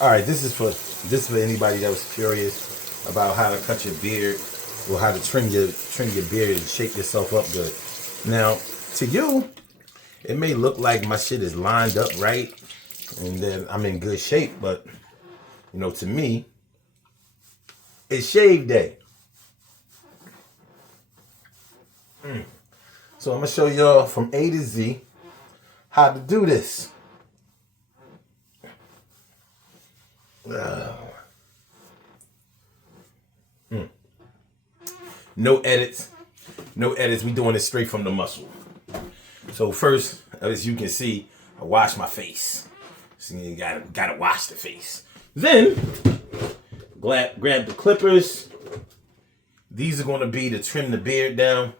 All right, this is for anybody that was curious about how to cut your beard or how to trim your beard and shape yourself up good. Now, to you, it may look like my shit is lined up right and that I'm in good shape, but to me, it's shave day. So I'm gonna show y'all from A to Z how to do this. No edits. No edits. We doing it straight from the muscle. So first, as you can see, I wash my face. So you gotta wash the face. Then grab the clippers. These are gonna be to trim the beard down.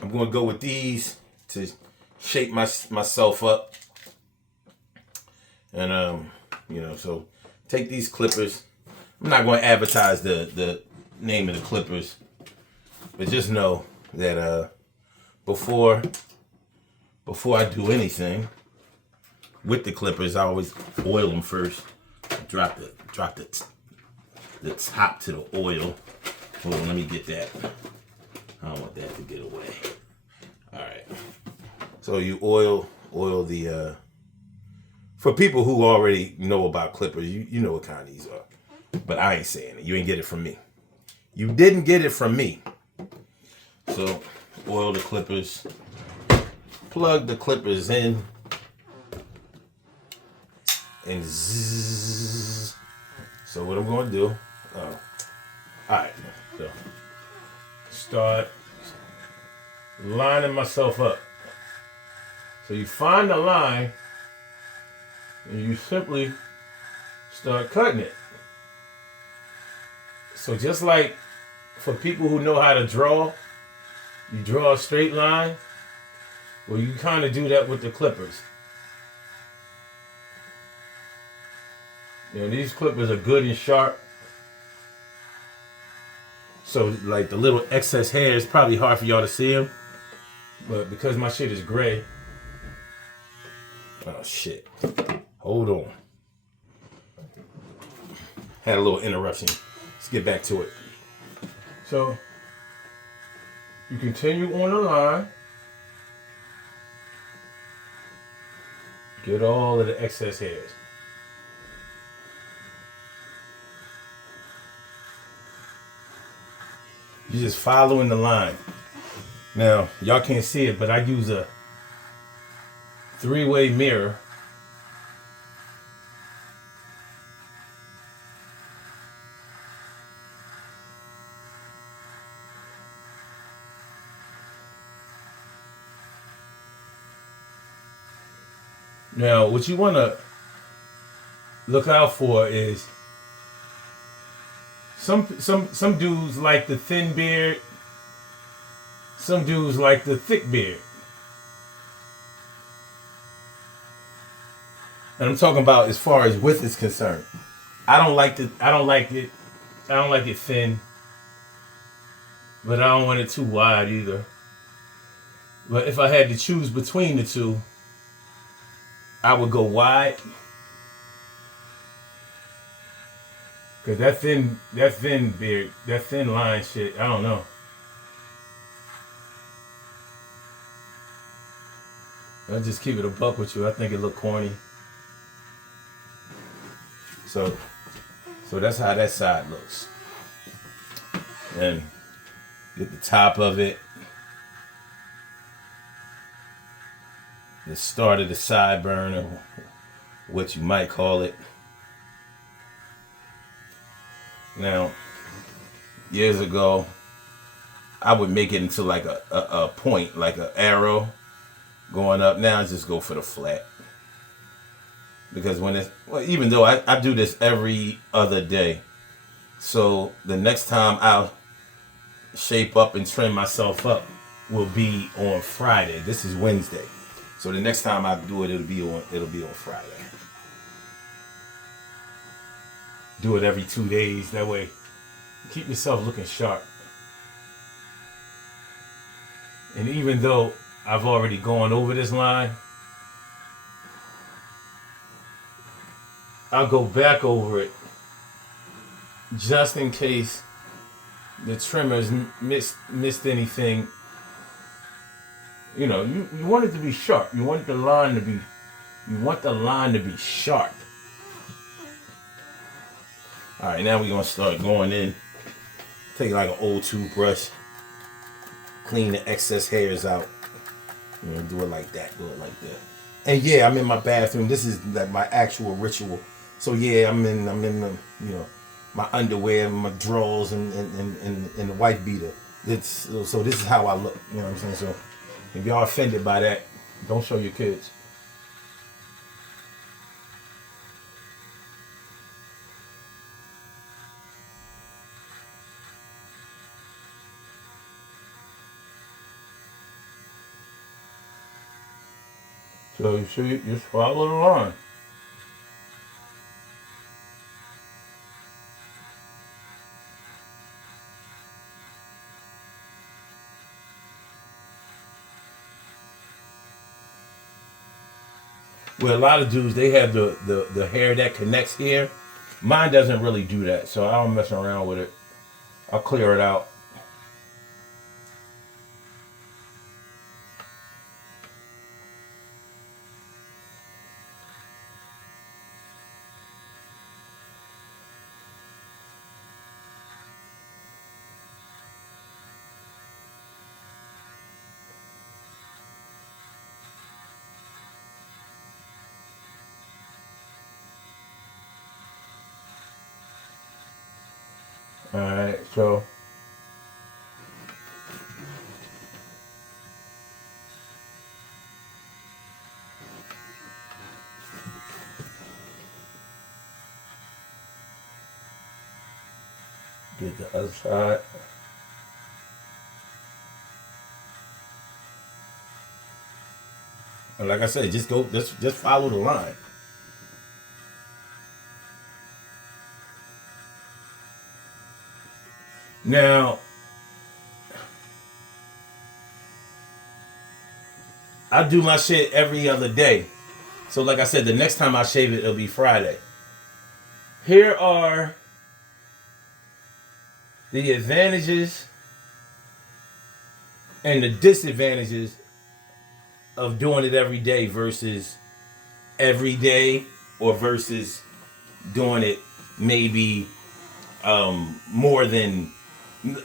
I'm gonna go with these to shape myself up. And so take these clippers. I'm not going to advertise the name of the clippers, but just know that before I do anything with the clippers, I always oil them first. Drop the top to the oil. Hold on, let me get that. I don't want that to get away. All right. So you oil the. For people who already know about clippers, you know what kind these are. But I ain't saying it. You ain't get it from me. You didn't get it from me. So, oil the clippers. Plug the clippers in. And zzz. So what I'm going to do. Alright. So, start lining myself up. So you find the line. And you simply start cutting it. So just like for people who know how to draw, you draw a straight line. Well, you kind of do that with the clippers. These clippers are good and sharp. So like the little excess hair is probably hard for y'all to see them. But because my shit is gray. Oh shit. Hold on. Had a little interruption. Let's get back to it. So, you continue on the line. Get all of the excess hairs. You're just following the line. Now, y'all can't see it, but I use a 3-way mirror. Now, what you want to look out for is some dudes like the thin beard, some dudes like the thick beard. And I'm talking about as far as width is concerned. I don't like it thin, but I don't want it too wide either. But if I had to choose between the two, I would go wide. Cause that thin beard, that thin line shit, I don't know. I'll just keep it a buck with you. I think it look corny. So that's how that side looks. And get the top of it. The start of the sideburn, or what you might call it. Now, years ago, I would make it into like a point, like an arrow going up. Now I just go for the flat. Because even though I do this every other day, so the next time I'll shape up and trim myself up will be on Friday. This is Wednesday. So the next time I do it, it'll be on Friday. Do it every 2 days. That way, keep yourself looking sharp. And even though I've already gone over this line, I'll go back over it just in case the trimmers missed anything. You know, you want it to be sharp. You want the line to be sharp. All right, now we're gonna start going in. Take like an old toothbrush, clean the excess hairs out. You know, do it like that. Do it like that. And yeah, I'm in my bathroom. This is like my actual ritual. So yeah, I'm in the, you know, my underwear, my drawers, and the white beater. So this is how I look. You know what I'm saying? So if y'all offended by that, don't show your kids. So you see, just follow the line. Well, a lot of dudes, they have the hair that connects here. Mine doesn't really do that, so I don't mess around with it. I'll clear it out. Alright, so get the other side. And like I said, just follow the line. Now, I do my shit every other day. So like I said, the next time I shave it, it'll be Friday. Here are the advantages and the disadvantages of doing it every day versus every day, or versus doing it maybe more than,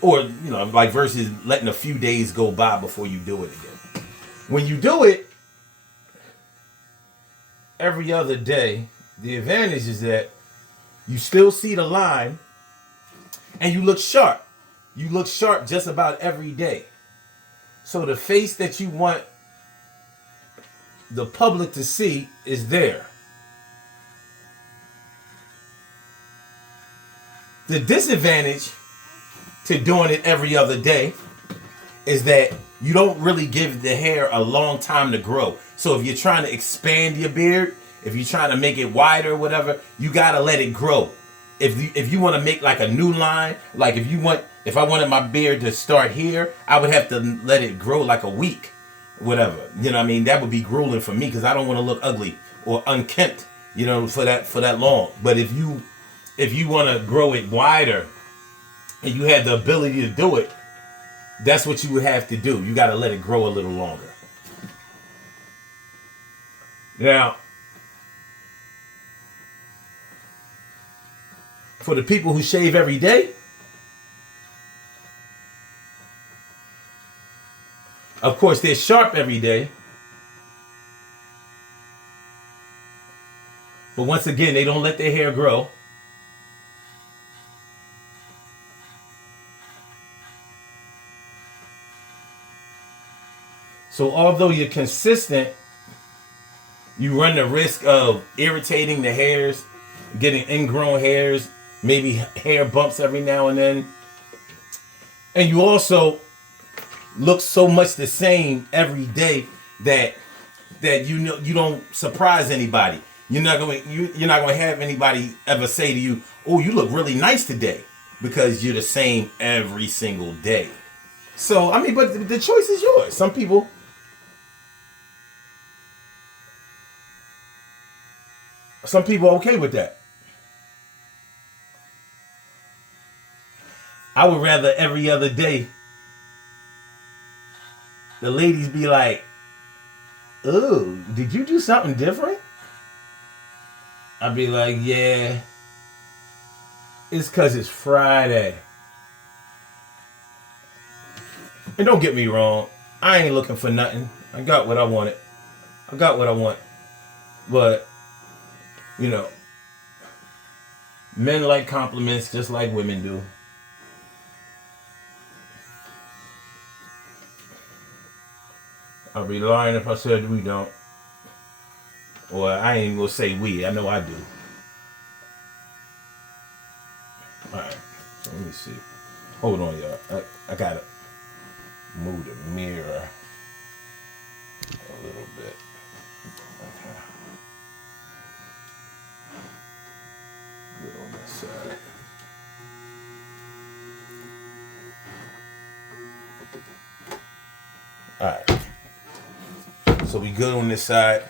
or you know, like versus letting a few days go by before you do it again. When you do it every other day, the advantage is that you still see the line and you look sharp. You look sharp just about every day. So the face that you want the public to see is there. The disadvantage to doing it every other day is that you don't really give the hair a long time to grow. So if you're trying to expand your beard, if you're trying to make it wider or whatever, you gotta let it grow. If you want to make like a new line, like if I wanted my beard to start here, I would have to let it grow like a week, whatever. You know what I mean? That would be grueling for me because I don't want to look ugly or unkempt, you know, for that long. But if you want to grow it wider and you have the ability to do it, that's what you would have to do. You got to let it grow a little longer. Now, for the people who shave every day, of course, they're sharp every day. But once again, they don't let their hair grow. So although you're consistent, you run the risk of irritating the hairs, getting ingrown hairs, maybe hair bumps every now and then. And you also look so much the same every day that you know you don't surprise anybody. You're not going to have anybody ever say to you, "Oh, you look really nice today," because you're the same every single day. So, I mean, but the choice is yours. Some people are okay with that. I would rather every other day the ladies be like, "Oh, did you do something different?" I'd be like, "Yeah, it's because it's Friday." And don't get me wrong, I ain't looking for nothing. I got what I wanted. I got what I want. But, you know, men like compliments just like women do. I'll be lying if I said we don't. Or I ain't even gonna say we. I know I do. Alright, so let me see. Hold on, y'all. I gotta move the mirror a little bit. Okay. Good on this side. Alright. So we good on this side.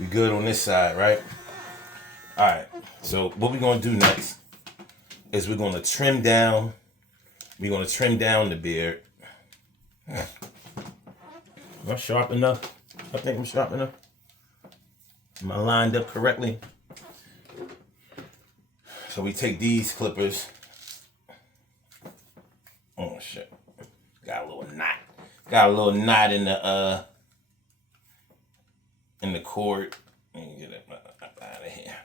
We good on this side, right? Alright. So what we're gonna do next is we're gonna trim down. We're gonna trim down the beard. Am I sharp enough? I think I'm sharp enough. Am I lined up correctly? So we take these clippers. Oh shit. Got a little knot. Got a little knot in the cord. Let me get it up out of here.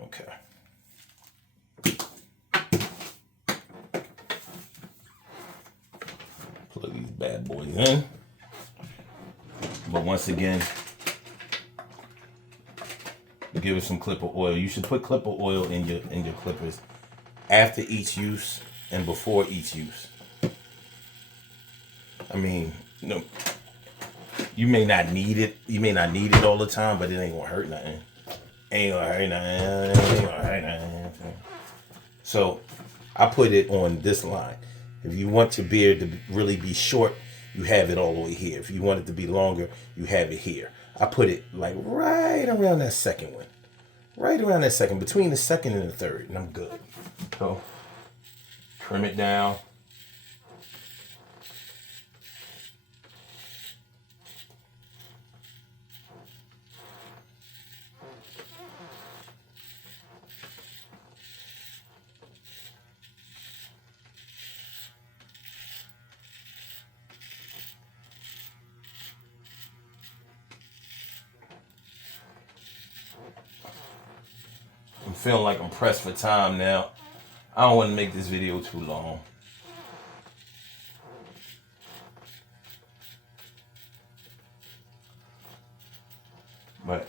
Okay. Plug these bad boys in. But once again, give it some clipper oil. You should put clipper oil in your clippers after each use and before each use. I mean, no, you may not need it. You may not need it all the time, but it ain't gonna hurt nothing. Ain't gonna hurt nothing. Ain't gonna hurt nothing. So I put it on this line. If you want your beard to really be short, you have it all the way here. If you want it to be longer, you have it here. I put it like right around that second one. Right around that second, between the second and the third, and I'm good. So trim it down. I'm feeling like I'm pressed for time now. I don't want to make this video too long. But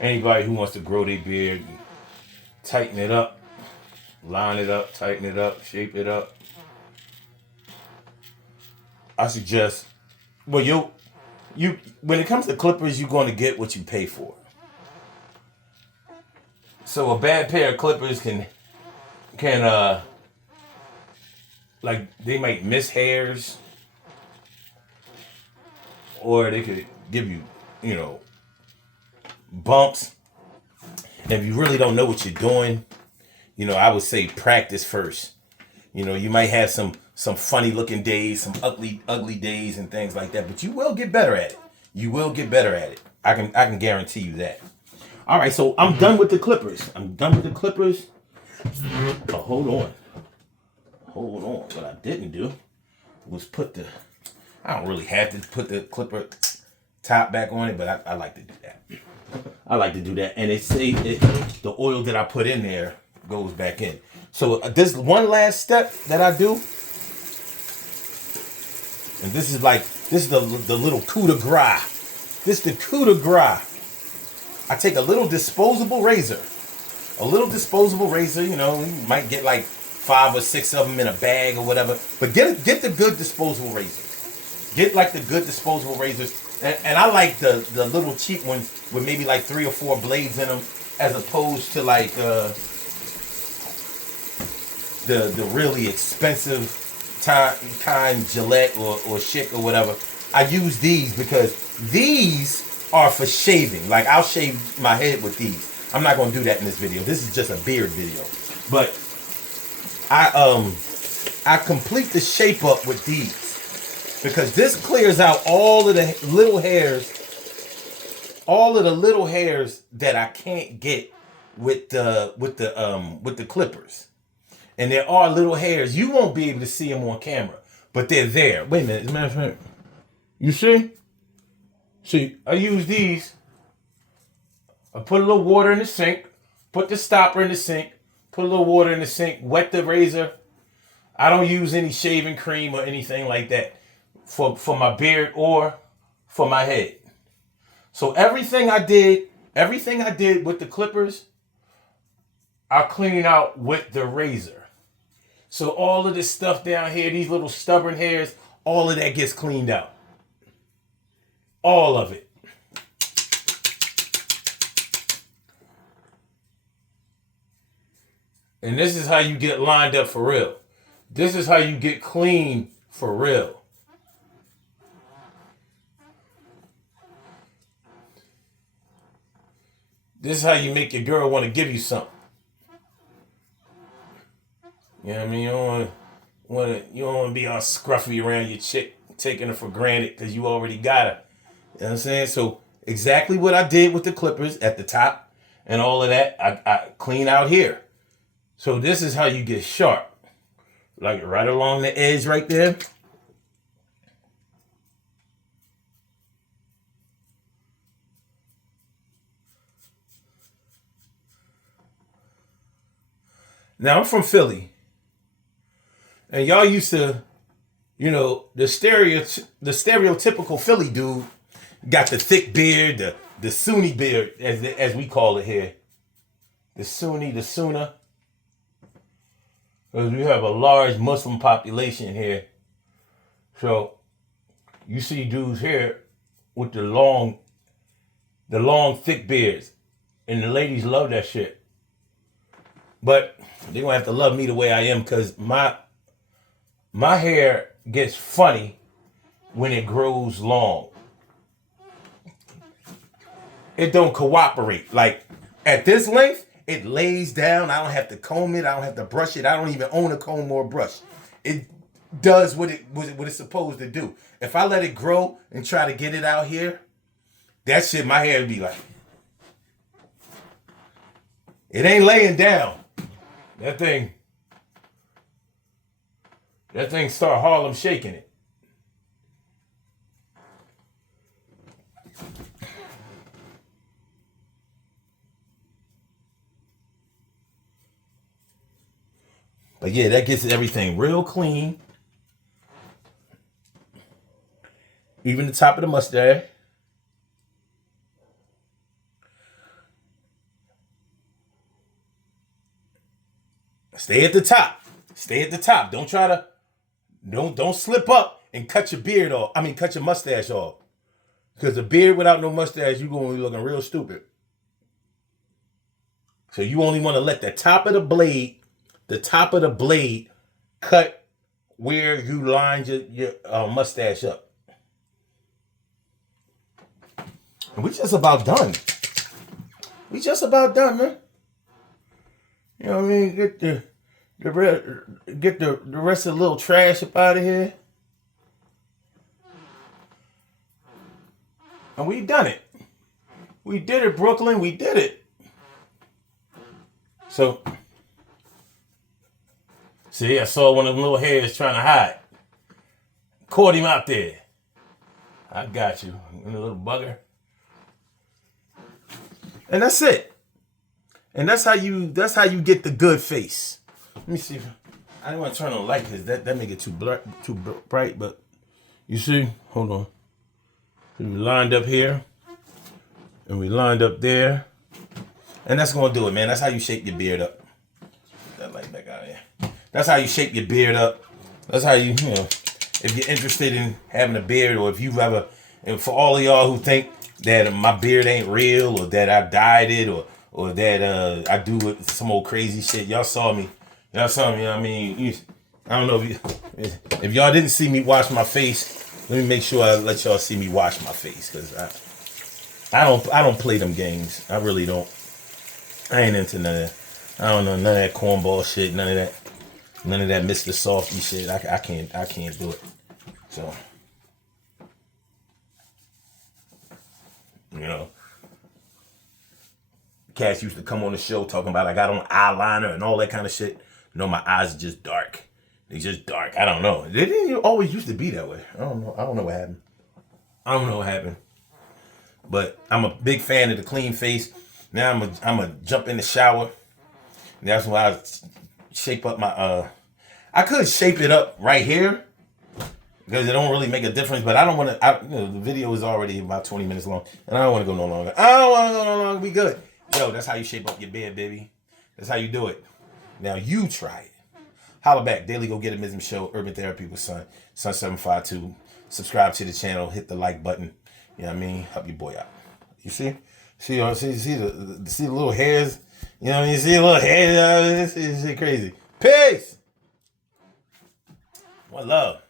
anybody who wants to grow their beard, tighten it up, line it up, tighten it up, shape it up, I suggest, well, you when it comes to clippers, you're going to get what you pay for. So a bad pair of clippers can like they might miss hairs, or they could give you, you know, bumps. And if you really don't know what you're doing, you know, I would say practice first. You know, you might have some funny looking days, some ugly days and things like that, but you will get better at it. You will get better at it. I can guarantee you that. All right, so I'm done with the clippers. Oh, hold on. What I didn't do was I don't really have to put the clipper top back on it, but I like to do that. And the oil that I put in there goes back in. So this one last step that I do, and this is the little coup de grace. This is the coup de grace. I take a little disposable razor. You know, you might get like 5 or 6 of them in a bag or whatever. But get the good disposable razors. Get like the good disposable razors. And I like the little cheap ones with maybe like 3 or 4 blades in them, as opposed to like the really expensive kind Gillette or Schick or whatever. I use these because these are for shaving. Like I'll shave my head with these. I'm not gonna do that in this video. This is just a beard video. But I complete the shape up with these because this clears out all of the little hairs, that I can't get with the clippers. And there are little hairs. You won't be able to see them on camera, but they're there. Wait a minute, as a matter of fact, you see? See, I use these. I put a little water in the sink, put the stopper in the sink, put a little water in the sink, wet the razor. I don't use any shaving cream or anything like that for my beard or for my head. So everything I did with the clippers, I clean out with the razor. So all of this stuff down here, these little stubborn hairs, all of that gets cleaned out. All of it. And this is how you get lined up for real. This is how you get clean for real. This is how you make your girl want to give you something. You know what I mean? You don't want to be all scruffy around your chick, taking her for granted because you already got her. You know what I'm saying? So exactly what I did with the clippers at the top and all of that, I clean out here. So this is how you get sharp. Like right along the edge right there. Now I'm from Philly. And y'all used to, you know, the stereotypical Philly dude got the thick beard, the Sunni beard, as we call it here. The Sunna. Because we have a large Muslim population here. So you see dudes here with the long thick beards. And the ladies love that shit. But they're going to have to love me the way I am because my hair gets funny when it grows long. It don't cooperate. Like at this length, it lays down. I don't have to comb it. I don't have to brush it. I don't even own a comb or a brush. It does what it's supposed to do. If I let it grow and try to get it out here, that shit, my hair would be like, it ain't laying down. That thing start Harlem shaking it. But yeah, that gets everything real clean. Even the top of the mustache. Stay at the top. Stay at the top. Don't try to, don't slip up and cut your beard off. I mean, cut your mustache off. Because a beard without no mustache, you're going to be looking real stupid. So you only want to let the top of the blade cut where you lined your mustache up. And we just about done. We just about done, man. You know what I mean? Get the rest of the little trash up out of here. And we done it. We did it, Brooklyn. We did it. So, see, I saw one of them little hairs trying to hide. Caught him out there. I got you, you little bugger. And that's it. And that's how you get the good face. Let me see. I didn't want to turn on the light because that make it too bright. But you see, hold on. We lined up here, and we lined up there, and that's gonna do it, man. That's how you shape your beard up. That light back out of here. That's how you shape your beard up. That's how you know, if you're interested in having a beard, or if you've ever, and for all of y'all who think that my beard ain't real, or that I dyed it, or that I do with some old crazy shit. Y'all saw me. You know what I mean? I don't know if y'all didn't see me wash my face. Let me make sure I let y'all see me wash my face, because I don't play them games. I really don't. I ain't into none of that. I don't know none of that cornball shit. None of that. None of that Mr. Softy shit. I can't do it. So, you know, cats used to come on the show talking about I got on eyeliner and all that kind of shit. No, my eyes are just dark. They just dark. I don't know. They didn't always used to be that way. I don't know. I don't know what happened. I don't know what happened. But I'm a big fan of the clean face. Now I'm a jump in the shower. That's why I shape up my I could shape it up right here because it don't really make a difference. But I don't want to. The video is already about 20 minutes long, and I don't want to go no longer. I don't want to go no longer. We good. Yo, that's how you shape up your beard, baby. That's how you do it. Now you try it. Holla back. Daily Go Get Mism Show. Urban Therapy with Sun 752. Subscribe to the channel. Hit the like button. You know what I mean? Help your boy out. You see? See the little hairs? You know what I mean? You see the little hairs? This is shit crazy. Peace. One love.